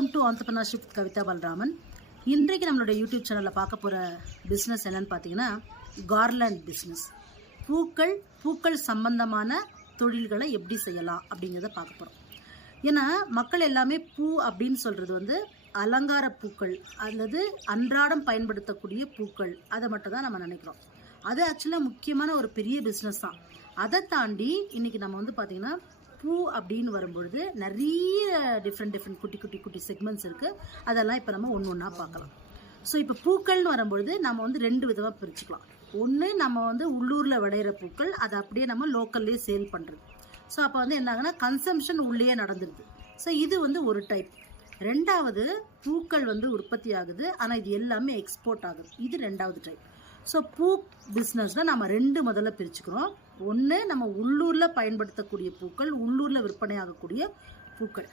Welcome to entrepreneurship Kavitha Balraman. இன்றைக்கு நம்மளுடைய YouTube சேனலில் பார்க்க போகிற பிஸ்னஸ் என்னன்னு பார்த்தீங்கன்னா கார்லாண்ட் பிஸ்னஸ். பூக்கள் சம்பந்தமான தொழில்களை எப்படி செய்யலாம் அப்படிங்கிறத பார்க்க போகிறோம். ஏன்னா மக்கள் எல்லாமே பூ அப்படின்னு சொல்கிறது அலங்கார பூக்கள் அல்லது அன்றாடம் பயன்படுத்தக்கூடிய பூக்கள் அதை மட்டும் தான் நம்ம நினைக்கிறோம். அது ஆக்சுவலாக முக்கியமான ஒரு பெரிய பிஸ்னஸ் தான். அதை தாண்டி இன்றைக்கி நம்ம பார்த்திங்கன்னா பூ அப்படின்னு வரும்பொழுது நிறைய டிஃப்ரெண்ட் குட்டி செக்மெண்ட்ஸ் இருக்குது. அதெல்லாம் இப்போ நம்ம ஒன்று பார்க்கலாம். ஸோ இப்போ பூக்கள்னு வரும்பொழுது நம்ம ரெண்டு விதமாக பிரிச்சுக்கலாம். ஒன்று நம்ம உள்ளூரில் விளையிற பூக்கள், அதை அப்படியே நம்ம லோக்கல்லே சேல் பண்ணுறது. ஸோ அப்போ என்னாங்கன்னா கன்சம்ஷன் உள்ளே நடந்துருது. ஸோ இது ஒரு டைப். ரெண்டாவது பூக்கள் உற்பத்தி ஆகுது, ஆனால் இது எல்லாமே எக்ஸ்போர்ட் ஆகுது. இது ரெண்டாவது டைப். ஸோ பூ பிஸ்னஸில் நம்ம ரெண்டு முதல்ல பிரிச்சுக்கிறோம். ஒன்று நம்ம உள்ளூரில் பயன்படுத்தக்கூடிய பூக்கள், உள்ளூரில் விற்பனை ஆகக்கூடிய பூக்கள்.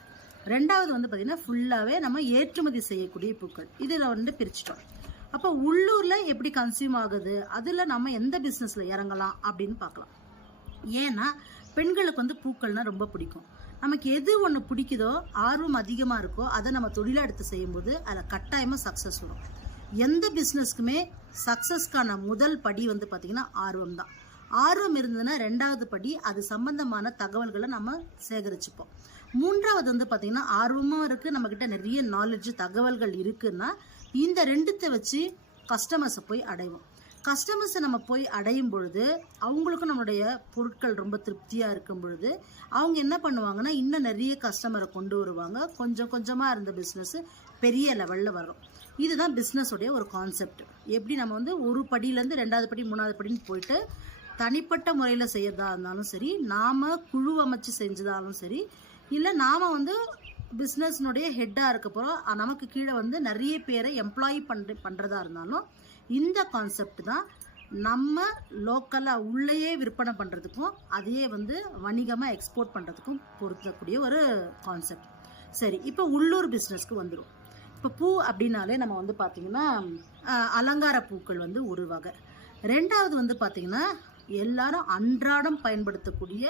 ரெண்டாவது பார்த்திங்கன்னா ஃபுல்லாகவே நம்ம ஏற்றுமதி செய்யக்கூடிய பூக்கள். இதில் பிரிச்சிட்டோம். அப்போ உள்ளூரில் எப்படி கன்சியூம் ஆகுது, அதில் நம்ம எந்த பிஸ்னஸில் இறங்கலாம் அப்படின்னு பார்க்கலாம். ஏன்னா பெண்களுக்கு பூக்கள்னால் ரொம்ப பிடிக்கும். நமக்கு எது ஒன்று பிடிக்குதோ, ஆர்வம் அதிகமாக இருக்கோ, அதை நம்ம தொழிலாக எடுத்து செய்யும்போது அதில் கட்டாயமாக சக்ஸஸ் வரும். எந்த பிஸ்னஸ்க்குமே சக்ஸஸ்க்கான முதல் படி பார்த்திங்கன்னா ஆர்வம் தான். ஆர்வம் இருந்ததுன்னா ரெண்டாவது படி அது சம்பந்தமான தகவல்களை நம்ம சேகரிச்சுப்போம். மூன்றாவது பார்த்திங்கன்னா ஆர்வமும் இருக்குது, நம்மக்கிட்ட நிறைய நாலேஜ் தகவல்கள் இருக்குன்னா இந்த ரெண்டுத்தை வச்சு கஸ்டமர்ஸை போய் அடைவோம். கஸ்டமர்ஸை நம்ம போய் அடையும் பொழுது அவங்களுக்கும் நம்மளுடைய பொருட்கள் ரொம்ப திருப்தியாக இருக்கும் பொழுது அவங்க என்ன பண்ணுவாங்கன்னா இன்னும் நிறைய கஸ்டமரை கொண்டு வருவாங்க. கொஞ்சம் கொஞ்சமாக இருந்த பிஸ்னஸ் பெரிய லெவலில் வரும். இதுதான் பிஸ்னஸோடைய ஒரு கான்செப்ட். எப்படி நம்ம ஒரு படியிலேருந்து ரெண்டாவது படி மூணாவது படின்னு போயிட்டு தனிப்பட்ட முறையில் செய்யறதா இருந்தாலும் சரி, நாம் குழு அமைச்சு செஞ்சதாலும் சரி, இல்லை நாம் பிஸ்னஸ்னுடைய ஹெட்டாக இருக்க போகிறோம், நமக்கு கீழே நிறைய பேரை எம்ப்ளாயி பண்ணுறதா இருந்தாலும் இந்த கான்செப்ட் தான் நம்ம லோக்கலாக உள்ளேயே விற்பனை பண்ணுறதுக்கும் அதையே வணிகமாக எக்ஸ்போர்ட் பண்ணுறதுக்கும் பொருத்தக்கூடிய ஒரு கான்செப்ட். சரி, இப்போ உள்ளூர் பிஸ்னஸ்க்கு வந்துடும். இப்போ பூ அப்படின்னாலே நம்ம பார்த்திங்கன்னா அலங்கார பூக்கள் ஒரு வகை. ரெண்டாவது பார்த்திங்கன்னா எல்லாரும் அன்றாடம் பயன்படுத்தக்கூடிய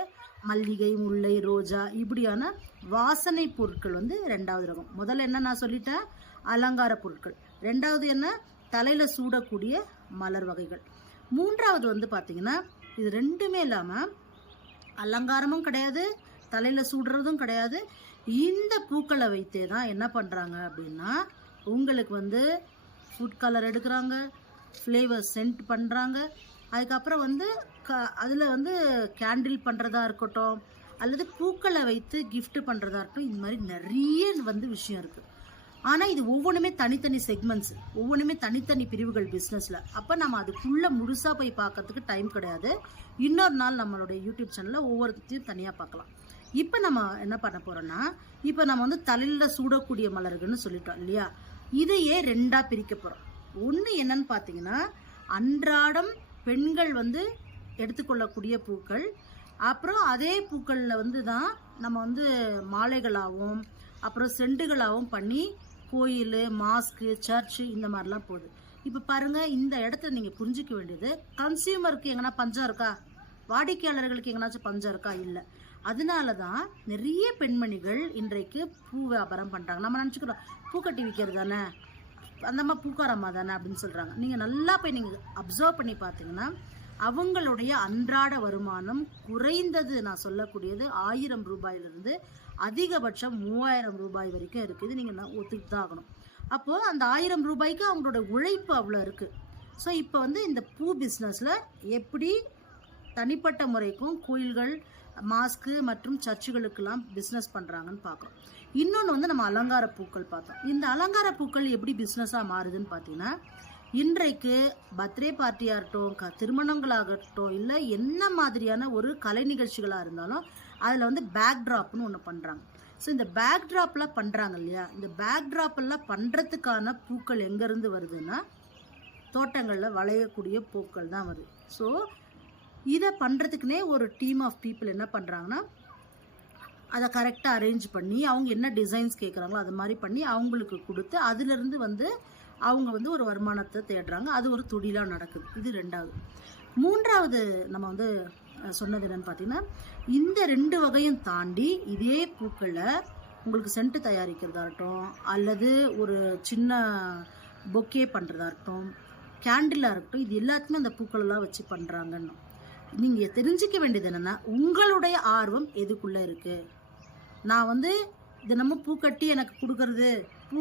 மல்லிகை, முல்லை, ரோஜா இப்படியான வாசனை பொருட்கள் ரெண்டாவது ரகம். முதல்ல என்ன நான் சொல்லிட்டேன், அலங்கார பொருட்கள். ரெண்டாவது என்ன, தலையில் சூடக்கூடிய மலர் வகைகள். மூன்றாவது பார்த்திங்கன்னா இது ரெண்டுமே இல்லாமல் அலங்காரமும் கிடையாது, தலையில் சூடுறதும் கிடையாது. இந்த பூக்களை வைத்தே தான் என்ன பண்ணுறாங்க அப்படின்னா உங்களுக்கு ஃபுட் கலர் எடுக்கிறாங்க, ஃப்ளேவர் சென்ட் பண்ணுறாங்க. அதுக்கப்புறம் அதில் கேண்டில் பண்ணுறதா இருக்கட்டும், அல்லது பூக்களை வைத்து கிஃப்ட் பண்ணுறதா இருக்கட்டும். இந்த மாதிரி நிறைய விஷயம் இருக்குது. ஆனால் இது ஒவ்வொன்றுமே தனித்தனி செக்மெண்ட்ஸ், ஒவ்வொன்றுமே தனித்தனி பிரிவுகள் பிஸ்னஸில். அப்போ நம்ம அதுக்குள்ளே முழுசாக போய் பார்க்கறதுக்கு டைம் கிடையாது. இன்னொரு நாள் நம்மளுடைய யூடியூப் சேனலில் ஒவ்வொருத்தையும் தனியாக பார்க்கலாம். இப்போ நம்ம என்ன பண்ண போகிறோன்னா, இப்போ நம்ம தலையில் சூடக்கூடிய மலர்கள்னு சொல்லிட்டோம் இல்லையா, இதையே ரெண்டாக பிரிக்க போகிறோம். ஒன்று என்னன்னு பார்த்தீங்கன்னா அன்றாடம் பெண்கள் எடுத்துக்கொள்ளக்கூடிய பூக்கள். அப்புறம் அதே பூக்களில் தான் நம்ம மாலைகளாகவும் அப்புறம் செண்டுகளாகவும் பண்ணி கோயில், மாஸ்க்கு, சர்ச்சு இந்த மாதிரிலாம் போகுது. இப்போ பாருங்கள், இந்த இடத்துல நீங்கள் புரிஞ்சிக்க வேண்டியது, கன்சியூமருக்கு எங்கன்னா பஞ்சம் இருக்கா, வாடிக்கையாளர்களுக்கு எங்கனாச்சும் பஞ்சம் இருக்கா? இல்லை. அதனால தான் நிறைய பெண்மணிகள் இன்றைக்கு பூ வியாபாரம் பண்ணுறாங்க. நம்ம நினச்சிக்கிறோம் பூக்கட்டி விற்கிறது தானே, அந்த மாதிரி பூக்காரம்மா தானே அப்படின்னு சொல்கிறாங்க. நீங்கள் நல்லா போய் நீங்கள் அப்சர்வ் பண்ணி பார்த்தீங்கன்னா அவங்களுடைய அன்றாட வருமானம் குறைந்தது நான் சொல்லக்கூடியது 1000 ரூபாயிலிருந்து அதிகபட்சம் 3000 ரூபாய் வரைக்கும் இருக்குது. இது நீங்கள் ஒத்துக்கிட்டு தான் ஆகணும். அப்போது அந்த 1000 ரூபாய்க்கு அவங்களோட உழைப்பு அவ்வளோ இருக்குது. ஸோ இப்போ இந்த பூ பிஸ்னஸில் எப்படி தனிப்பட்ட முறைக்கும் கோயில்கள், மாஸ்க்கு மற்றும் சர்ச்சுகளுக்கெல்லாம் பிஸ்னஸ் பண்ணுறாங்கன்னு பார்க்குறோம். இன்னொன்று நம்ம அலங்கார பூக்கள் பார்த்தோம். இந்த அலங்கார பூக்கள் எப்படி பிஸ்னஸாக மாறுதுன்னு பார்த்தீங்கன்னா இன்றைக்கு பர்த்டே பார்ட்டியாக இருக்கட்டும், திருமணங்களாகட்டும், இல்லை என்ன மாதிரியான ஒரு கலை நிகழ்ச்சிகளாக இருந்தாலும் அதில் பேக்ட்ராப்னு ஒன்று பண்ணுறாங்க. ஸோ இந்த பேக்ட்ராப்பில் பண்ணுறாங்க இல்லையா, இந்த பேக்ட்ராப்பெல்லாம் பண்ணுறதுக்கான பூக்கள் எங்கேருந்து வருதுன்னா தோட்டங்களில் வளையக்கூடிய பூக்கள் தான் வருது. ஸோ இதை பண்ணுறதுக்குனே ஒரு டீம் ஆஃப் பீப்புள் என்ன பண்ணுறாங்கன்னா அதை கரெக்டாக அரேஞ்ச் பண்ணி அவங்க என்ன டிசைன்ஸ் கேட்குறாங்களோ அது மாதிரி பண்ணி அவங்களுக்கு கொடுத்து அதிலிருந்து அவங்க ஒரு வருமானத்தை தேடுறாங்க. அது ஒரு தொழிலாக நடக்குது. இது ரெண்டாவது. மூன்றாவது நம்ம சொன்னது என்னன்னு பார்த்தீங்கன்னா இந்த ரெண்டு வகையும் தாண்டி இதே பூக்களை உங்களுக்கு சென்ட்டு தயாரிக்கிறதா இருக்கட்டும், அல்லது ஒரு சின்ன பொக்கே பண்ணுறதா இருக்கட்டும், கேண்டிலாக இருக்கட்டும், இது எல்லாத்துக்குமே அந்த பூக்களெல்லாம் வச்சு பண்ணுறாங்கன்னு. நீங்கள் தெரிஞ்சிக்க வேண்டியது என்னென்னா, உங்களுடைய ஆர்வம் எதுக்குள்ளே இருக்குது. நான் வந்து தினமும் பூ கட்டி எனக்கு கொடுக்கறது, பூ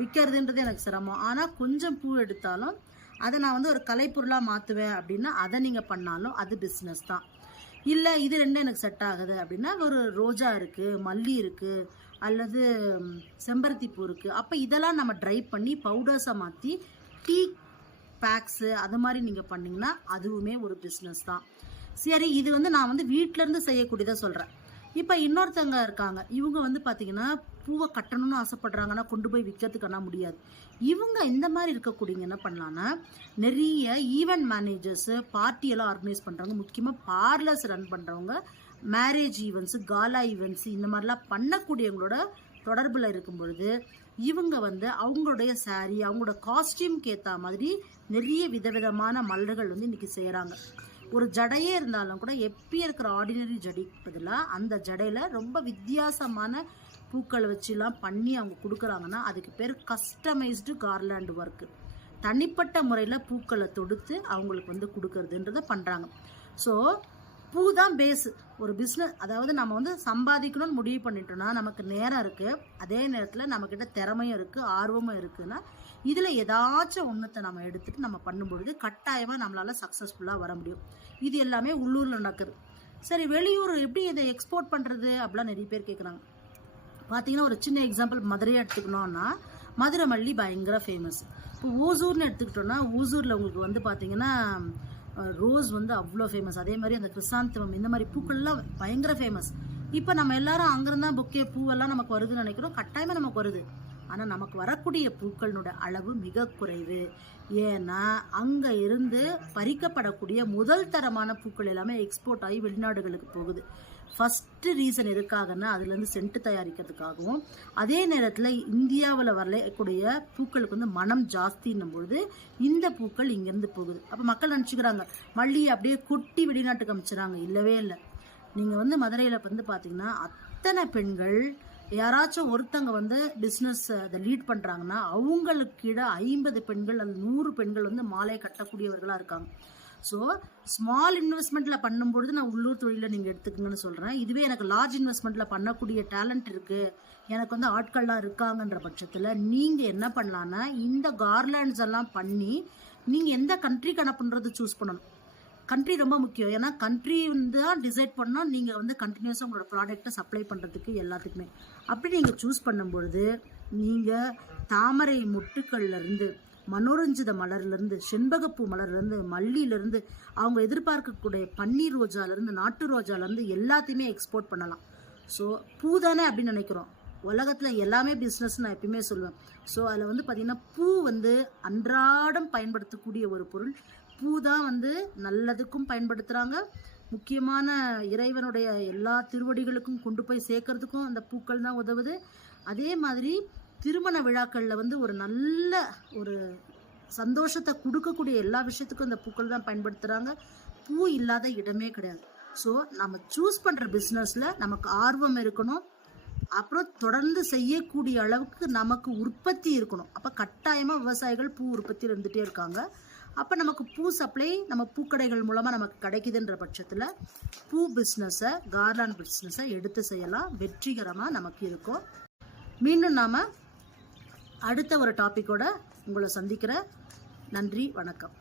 விற்கிறதுன்றது எனக்கு சிரமம். ஆனால் கொஞ்சம் பூ எடுத்தாலும் அதை நான் வந்து ஒரு கலைப்பொருளாக மாற்றுவேன் அப்படின்னா அதை நீங்கள் பண்ணாலும் அது பிஸ்னஸ் தான். இல்லை இது ரெண்டும் எனக்கு செட் ஆகுது அப்படின்னா, ஒரு ரோஜா இருக்குது, மல்லி இருக்குது, அல்லது செம்பருத்தி பூ இருக்குது. அப்போ இதெல்லாம் நம்ம ட்ரை பண்ணி பவுடர்ஸை மாற்றி டீ பேக்ஸு அது மாதிரி நீங்கள் பண்ணிங்கன்னா அதுவுமே ஒரு பிஸ்னஸ் தான். சரி, இது வந்து நான் வந்து வீட்டிலேருந்து செய்யக்கூடியதாக சொல்கிறேன். இப்போ இன்னொருத்தவங்க இருக்காங்க, இவங்க வந்து பார்த்திங்கன்னா பூவை கட்டணும்னு ஆசைப்படுறாங்கன்னா கொண்டு போய் விற்கிறதுக்கான முடியாது. இவங்க இந்த மாதிரி இருக்கக்கூடியவங்க என்ன பண்ணலான்னா, நிறைய ஈவெண்ட் மேனேஜர்ஸு பார்ட்டியெல்லாம் ஆர்கனைஸ் பண்ணுறவங்க, முக்கியமாக பார்லர்ஸ் ரன் பண்ணுறவங்க, மேரேஜ் ஈவெண்ட்ஸு, காலா ஈவெண்ட்ஸு இந்த மாதிரிலாம் பண்ணக்கூடியவங்களோட தொடர்பில் இருக்கும் பொழுது இவங்க வந்து அவங்களுடைய சாரீ, அவங்களோட காஸ்டியூம்க்கு ஏற்ற மாதிரி நிறைய விதவிதமான மலர்கள் வந்து இன்றைக்கி செய்கிறாங்க. ஒரு ஜடையே இருந்தாலும் கூட எப்பயும் இருக்கிற ஆர்டினரி ஜடைக்கு பதிலாக அந்த ஜடையில் ரொம்ப வித்தியாசமான பூக்களை வச்சுலாம் பண்ணி அவங்க கொடுக்குறாங்கன்னா அதுக்கு பேர் கஸ்டமைஸ்டு கார்லாண்ட் ஒர்க்கு. தனிப்பட்ட முறையில் பூக்களை தொடுத்து அவங்களுக்கு வந்து கொடுக்கறதுன்றதை பண்ணுறாங்க. ஸோ பூ தான் பேஸு ஒரு பிஸ்னஸ். அதாவது நம்ம வந்து சம்பாதிக்கணும்னு முடிவு பண்ணிட்டோம்னா நமக்கு நேரம் இருக்குது, அதே நேரத்தில் நம்மக்கிட்ட திறமையும் இருக்குது, ஆர்வமும் இருக்குதுன்னா இதில் ஏதாச்சும் ஒன்றத்தை நம்ம எடுத்துகிட்டு நம்ம பண்ணும்பொழுது கட்டாயமாக நம்மளால் சக்ஸஸ்ஃபுல்லாக வர முடியும். இது எல்லாமே உள்ளூரில் நடக்குது. சரி, வெளியூர் எப்படி இதை எக்ஸ்போர்ட் பண்ணுறது அப்படிலாம் நிறைய பேர் கேட்குறாங்க. பார்த்தீங்கன்னா ஒரு சின்ன எக்ஸாம்பிள் மதுரையை எடுத்துக்கணும்னா, மதுரை மல்லி பயங்கர ஃபேமஸ். இப்போ ஓசூர்னு எடுத்துக்கிட்டோன்னா, ஓசூரில் உங்களுக்கு வந்து பார்த்திங்கன்னா ரோஸ் வந்து அவ்வளோ ஃபேமஸ். அதே மாதிரி அந்த கிறிசாந்தமம் இந்த மாதிரி பூக்கள்லாம் பயங்கர ஃபேமஸ். இப்போ நம்ம எல்லாரும் அங்கிருந்தா பொக்கே பூவெல்லாம் நமக்கு வருதுன்னு நினைக்கிறோம். கட்டாயமாக நமக்கு வருது, ஆனால் நமக்கு வரக்கூடிய பூக்களோட அளவு மிக குறைவு. ஏன்னா அங்கே இருந்து பறிக்கப்படக்கூடிய முதல் தரமான பூக்கள் எல்லாமே எக்ஸ்போர்ட் ஆகி வெளிநாடுகளுக்கு போகுது. ஃபஸ்ட்டு ரீசன் எதுக்காகன்னா அதுலேருந்து சென்ட்டு தயாரிக்கிறதுக்காகவும், அதே நேரத்தில் இந்தியாவில் வரக்கூடிய பூக்களுக்கு வந்து மனம் ஜாஸ்தின்னும் பொழுது இந்த பூக்கள் இங்கேருந்து போகுது. அப்போ மக்கள் நினச்சிக்கிறாங்க மல்லியை அப்படியே கொட்டி வெளிநாட்டுக்கு அமைச்சுறாங்க. இல்லவே இல்லை. நீங்கள் வந்து மதுரையில் வந்து பார்த்தீங்கன்னா அத்தனை பெண்கள் யாராச்சும் ஒருத்தங்க வந்து பிஸ்னஸ் அதை லீட் பண்ணுறாங்கன்னா அவங்களுக்கு கீழே 50 பெண்கள் அல்லது 100 பெண்கள் வந்து மாலையை கட்டக்கூடியவர்களாக இருக்காங்க. ஸோ ஸ்மால் இன்வெஸ்ட்மெண்ட்டில் பண்ணும்பொழுது நான் உள்ளூர் தொழிலை நீங்கள் எடுத்துக்கங்கன்னு சொல்கிறேன். இதுவே எனக்கு லார்ஜ் இன்வெஸ்ட்மெண்ட்டில் பண்ணக்கூடிய டேலண்ட் இருக்குது, எனக்கு வந்து ஆட்கள்லாம் இருக்காங்கன்ற பட்சத்தில் நீங்கள் என்ன பண்ணலான்னா இந்த கார்லாண்ட்ஸ் எல்லாம் பண்ணி நீங்கள் எந்த கண்ட்ரிக்கு அனுப்புன்றது சூஸ் பண்ணணும். கண்ட்ரி ரொம்ப முக்கியம். ஏன்னா கண்ட்ரி வந்து தான் டிசைட் பண்ணால் நீங்கள் வந்து கண்டினியூஸாக உங்களோட ப்ராடக்டை சப்ளை பண்ணுறதுக்கு எல்லாத்துக்குமே. அப்படி நீங்கள் சூஸ் பண்ணும்பொழுது நீங்கள் தாமரை மொட்டுக்கள்லேருந்து, மனோரஞ்சித மலர்லேருந்து, செண்பகப்பூ மலர்லேருந்து, மல்லியிலேருந்து, அவங்க எதிர்பார்க்கக்கூடிய பன்னீர் ரோஜாலேருந்து, நாட்டு ரோஜாலேருந்து எல்லாத்தையுமே எக்ஸ்போர்ட் பண்ணலாம். ஸோ பூ தானே அப்படின்னு நினைக்கிறோம். உலகத்தில் எல்லாமே பிஸ்னஸ் நான் எப்பயுமே சொல்லுவேன். ஸோ அதில் வந்து பார்த்திங்கன்னா பூ வந்து அன்றாடம் பயன்படுத்தக்கூடிய ஒரு பொருள். பூ தான் வந்து நல்லதுக்கும் பயன்படுத்துகிறாங்க. முக்கியமான இறைவனுடைய எல்லா திருவடிகளுக்கும் கொண்டு போய் சேர்க்கறதுக்கும் அந்த பூக்கள் தான் உதவுது. அதே மாதிரி திருமண விழாக்களில் வந்து ஒரு நல்ல ஒரு சந்தோஷத்தை கொடுக்கக்கூடிய எல்லா விஷயத்துக்கும் இந்த பூக்கள் தான் பயன்படுத்துகிறாங்க. பூ இல்லாத இடமே கிடையாது. ஸோ நம்ம சூஸ் பண்ணுற பிஸ்னஸில் நமக்கு ஆர்வம் இருக்கணும், அப்புறம் தொடர்ந்து செய்யக்கூடிய அளவுக்கு நமக்கு உற்பத்தி இருக்கணும். அப்போ கட்டாயமாக விவசாயிகள் பூ உற்பத்தி இருந்துகிட்டே இருக்காங்க. அப்போ நமக்கு பூ சப்ளை நம்ம பூக்கடைகள் மூலமாக நமக்கு கிடைக்குதுன்ற பட்சத்தில் பூ பிஸ்னஸை, கார்லாண்ட் பிஸ்னஸை எடுத்து செய்யலாம், வெற்றிகரமாக நமக்கு இருக்கும். மீண்டும் நாம் அடுத்த ஒரு டாப்பிக்கோட உங்களை சந்திக்கிறேன். நன்றி, வணக்கம்.